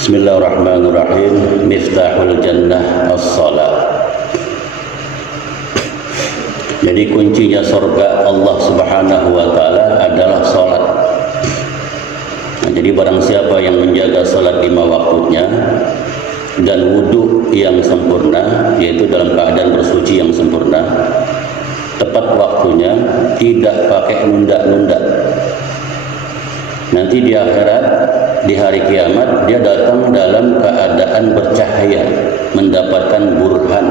Bismillahirrahmanirrahim. Miftahul jannah as-salat. Jadi kuncinya surga Allah Subhanahu wa taala adalah salat. Nah, jadi barang siapa yang menjaga salat 5 waktunya dan wudu yang sempurna, yaitu dalam keadaan bersuci yang sempurna, tepat waktunya, tidak pakai nunda-nunda, nanti di akhirat, di hari kiamat, dia datang dalam keadaan bercahaya, mendapatkan burhan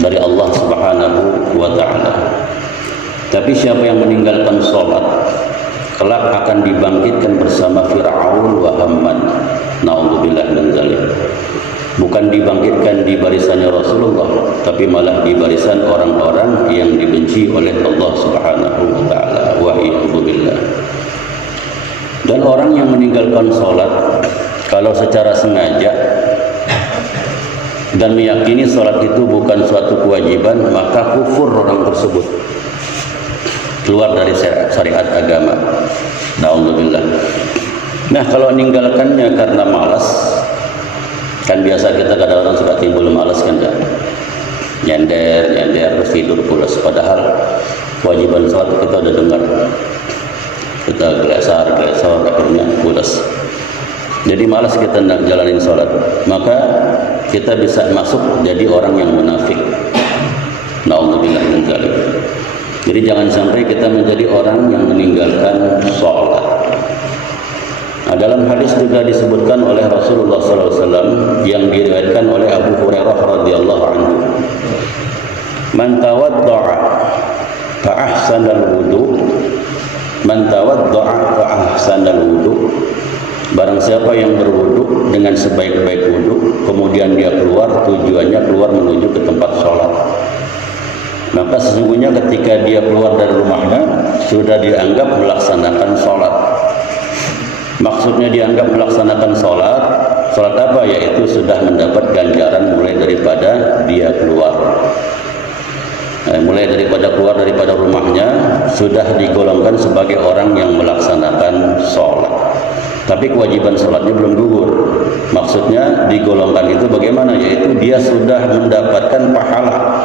dari Allah Subhanahu wa ta'ala. Tapi siapa yang meninggalkan sholat, kelak akan dibangkitkan bersama Fir'aun wa Haman. Na'udzubillah min dzalik. Bukan dibangkitkan di barisannya Rasulullah, tapi malah di barisan orang-orang yang dibenci oleh Allah Subhanahu wa ta'ala. Wa a'udzubillah. Dan orang yang meninggalkan sholat, kalau secara sengaja dan meyakini sholat itu bukan suatu kewajiban, maka kufur orang tersebut, keluar dari syariat agama. Na'udzubillah. Nah, kalau meninggalkannya karena malas, kan biasa kita kadang-kadang suka timbul malas kan, ya? Nyender terus tidur pulas, padahal kewajiban sholat kita udah dengar, kita gelesar akhirnya pulas. Jadi malas kita nak jalanin sholat, maka kita bisa masuk jadi orang yang munafik. Na'udzubillah min dzalik. Jadi jangan sampai kita menjadi orang yang meninggalkan sholat. Nah, dalam hadis juga disebutkan oleh Rasulullah SAW yang diriwayatkan oleh Abu Hurairah radhiyallahu anhu, man tawadda'a fa ahsana al-wudu, man tawadda'a fa ahsana al-wudu, barang siapa yang berwudu dengan sebaik-baik wudu, kemudian dia keluar, tujuannya keluar menuju ke tempat sholat, maka sesungguhnya ketika dia keluar dari rumahnya sudah dianggap melaksanakan sholat. Maksudnya dianggap melaksanakan sholat, sholat apa? Yaitu sudah mendapat ganjaran mulai daripada dia keluar. Mulai daripada keluar daripada rumahnya sudah digolongkan sebagai orang yang melaksanakan sholat. Tapi kewajiban sholatnya belum gugur. Maksudnya digolongkan itu bagaimana? Yaitu dia sudah mendapatkan pahala.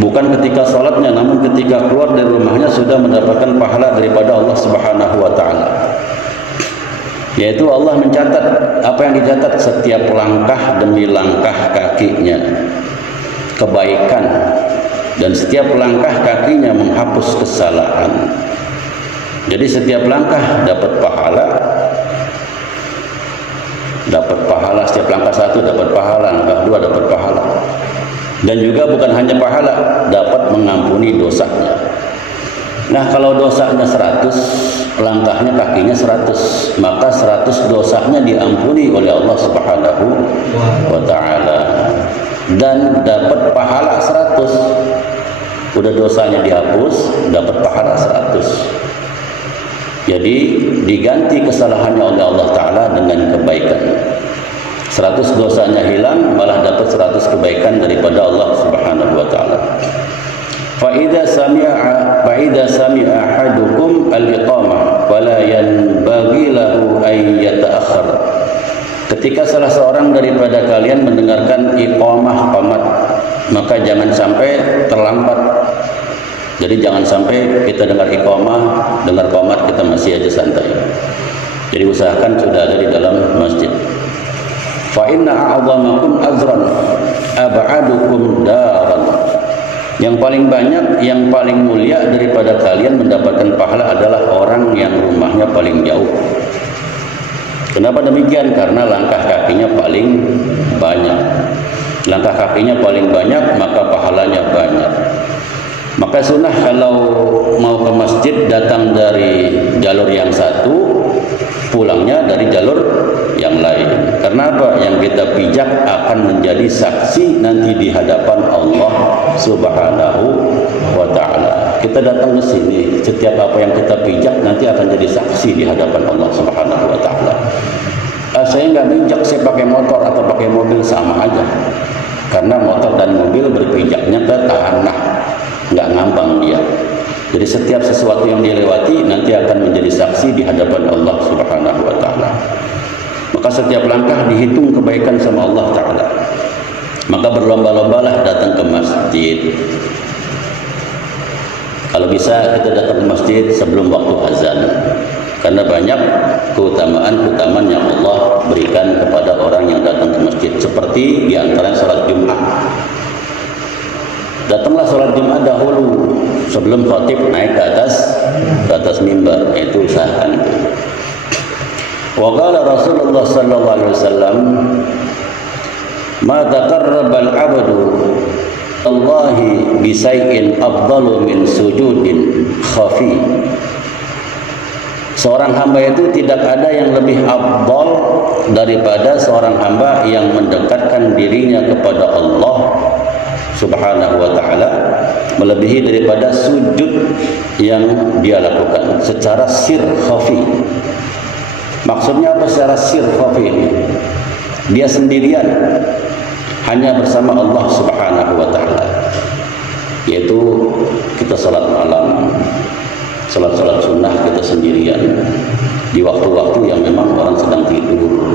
Bukan ketika sholatnya, namun ketika keluar dari rumahnya sudah mendapatkan pahala daripada Allah Subhanahu wa ta'ala. Yaitu Allah mencatat, apa yang dicatat? Setiap langkah demi langkah kakinya kebaikan, dan setiap langkah kakinya menghapus kesalahan. Jadi setiap langkah dapat pahala, setiap langkah 1 dapat pahala, langkah 2 dapat pahala. Dan juga bukan hanya pahala, dapat mengampuni dosanya. Nah, kalau dosanya 100, langkahnya kakinya 100, maka 100 dosanya diampuni oleh Allah Subhanahu wa ta'ala, dan dapat pahala 100. Udah dosanya dihapus, dapat pahala 100. Jadi diganti kesalahannya oleh Allah Ta'ala dengan kebaikan. 100 dosanya hilang, malah dapat 100 kebaikan daripada Allah Subhanahu wa ta'ala. Fa'idha sami'a ahadukum al-iqamah fala yanbaghi lahu an yata'akhkhar. Ketika salah seorang daripada kalian mendengarkan iqamah, qamat, maka jangan sampai terlambat. Jadi jangan sampai kita dengar iqamah, dengar qamat kita masih aja santai. Jadi usahakan sudah ada di dalam masjid. Fa inna a'zamakum azran ab'adukum daran. Yang paling banyak, yang paling mulia daripada kalian mendapatkan pahala adalah orang yang rumahnya paling jauh. Kenapa demikian? Karena langkah kakinya paling banyak. Langkah kakinya paling banyak, maka pahalanya banyak. Maka sunnah kalau mau ke masjid datang dari jalur yang satu, pulangnya dari jalur yang lain. Karena apa? Yang kita pijak akan menjadi saksi nanti di hadapan Allah Subhanahu wa ta'ala. Kita datang ke sini, setiap apa yang kita pijak nanti akan jadi saksi di hadapan Allah Subhanahu wa ta'ala. Saya nggak pijak, saya pakai motor atau pakai mobil sama aja. Karena motor dan mobil berpijaknya ke tanah, nggak ngambang dia. Jadi setiap sesuatu yang dilewati nanti akan menjadi saksi di hadapan Allah Subhanahu wa ta'ala. maka setiap langkah dihitung kebaikan sama Allah Ta'ala. Maka berlomba-lombalah datang ke masjid. Kalau bisa kita datang ke masjid sebelum waktu azan, karena banyak keutamaan-keutamaan yang Allah berikan kepada orang yang datang ke masjid, seperti diantara sholat Jumat. Datanglah sholat Jumat dahulu sebelum khatib naik ke atas mimbar, itu usahakan itu. Wa qala Rasulullah sallallahu alaihi wasallam, ma taqarraba al-'abdu Allahi bisai'in afdalu min sujudin khafi. Seorang hamba itu tidak ada yang lebih afdal daripada seorang hamba yang mendekatkan dirinya kepada Allah Subhanahu wa ta'ala, melebihi daripada sujud yang dia lakukan secara sir khafi. Maksudnya apa secara sir khafi ini? Dia sendirian, hanya bersama Allah Subhanahu wa ta'ala, yaitu kita salat malam, salat-salat sunnah kita sendirian di waktu-waktu yang memang orang sedang tidur.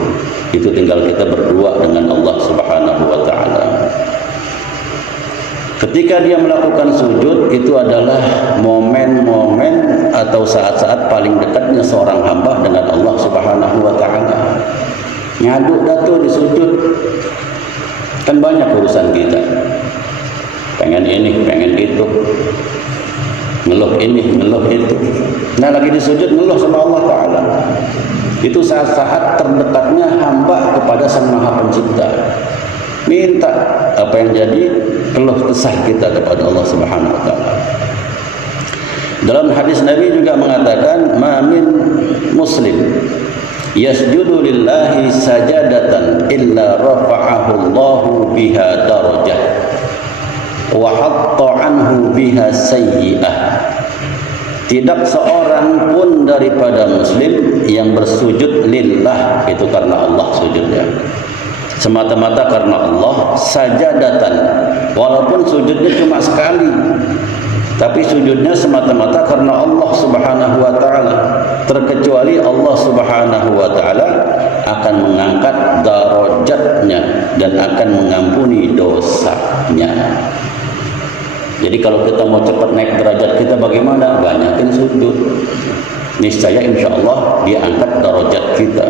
Itu tinggal kita berdua dengan Allah Subhanahu wa ta'ala. Ketika dia melakukan sujud, itu adalah momen-momen atau saat-saat paling dekatnya seorang hamba dengan Allah Subhanahu wa ta'ala. Ngaduk dah tuh di sujud. Kan banyak urusan kita, pengen ini, pengen itu, ngeluh ini, ngeluh itu. Nah, lagi di sujud ngeluh sama Allah Ta'ala. Itu saat-saat terdekatnya hamba kepada Sang Maha Pencipta. Minta apa yang jadi keluh kesah kita kepada Allah Subhanahu wa ta'ala. Dalam hadis Nabi juga mengatakan, ma min muslim yasjudu lillahi sajadatan illa rafa'ahu Allahu biha darajah wa hatta anhu biha sayyi'ah. Tidak seorang pun daripada muslim yang bersujud lillah, itu karena Allah sujudnya, semata-mata karena Allah, sajadatan, walaupun sujudnya cuma sekali, tapi sujudnya semata-mata karena Allah Subhanahu wa ta'ala, terkecuali Allah Subhanahu wa ta'ala akan mengangkat darajatnya dan akan mengampuni dosanya. Jadi kalau kita mau cepat naik derajat kita bagaimana? Banyakin sujud, niscaya insya Allah dia angkat darajat kita.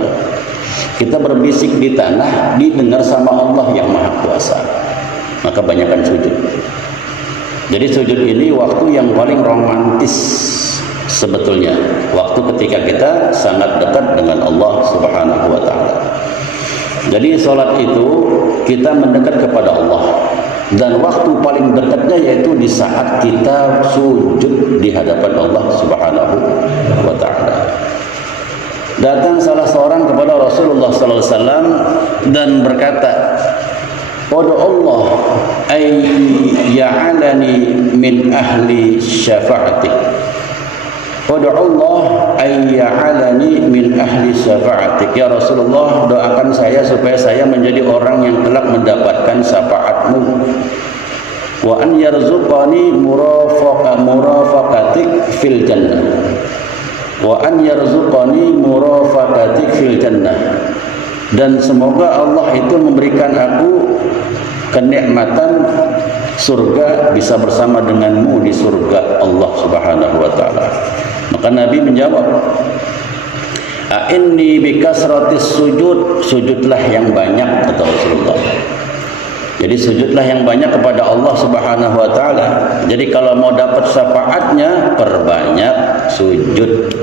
Kita berbisik di tanah didengar sama Allah yang Maha Kuasa, maka banyakkan sujud. Jadi sujud ini waktu yang paling romantis sebetulnya, waktu ketika kita sangat dekat dengan Allah Subhanahu wa ta'ala. Jadi sholat itu kita mendekat kepada Allah, dan waktu paling dekatnya yaitu di saat kita sujud di hadapan Allah Subhanahu wa ta'ala. Datang salah seorang kepada Rasulullah sallallahu alaihi wasallam dan berkata, "Qad Allah ay ya'alani min ahli syafa'ati." Qad Allah ay ya'alani min ahli syafa'atik. Ya Rasulullah, doakan saya supaya saya menjadi orang yang kelak mendapatkan syafaatmu. Wa an yarzuqani murafaqatik fil jannah. Wa an yarzuqani murafaqatik fil jannah. Dan semoga Allah itu memberikan aku kenikmatan surga, bisa bersama denganmu di surga Allah Subhanahu wa ta'ala. Maka Nabi menjawab, "A'inni bikasratis sujud." Sujudlah yang banyak, kata Rasulullah. Jadi sujudlah yang banyak kepada Allah Subhanahu wa ta'ala. Jadi kalau mau dapat syafaatnya, perbanyak sujud.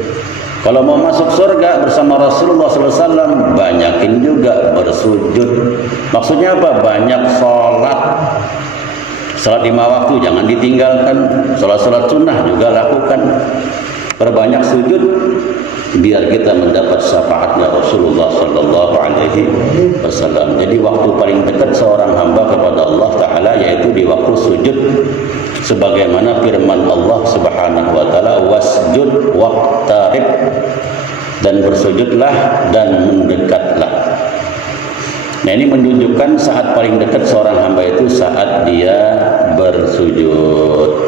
Kalau mau masuk surga bersama Rasulullah SAW, banyakin juga bersujud. Maksudnya apa? Banyak sholat. Sholat 5 waktu jangan ditinggalkan. Sholat-sholat sunnah juga lakukan. Perbanyak sujud biar kita mendapat syafaatnya Rasulullah Sallallahu Alaihi Wasallam. Jadi waktu paling dekat seorang hamba kepada Allah Taala yaitu di waktu sujud, sebagaimana firman Allah Subhanahu Wa Taala, wasjud waqtarib, dan bersujudlah dan mendekatlah. Nah, ini menunjukkan saat paling dekat seorang hamba itu saat dia bersujud.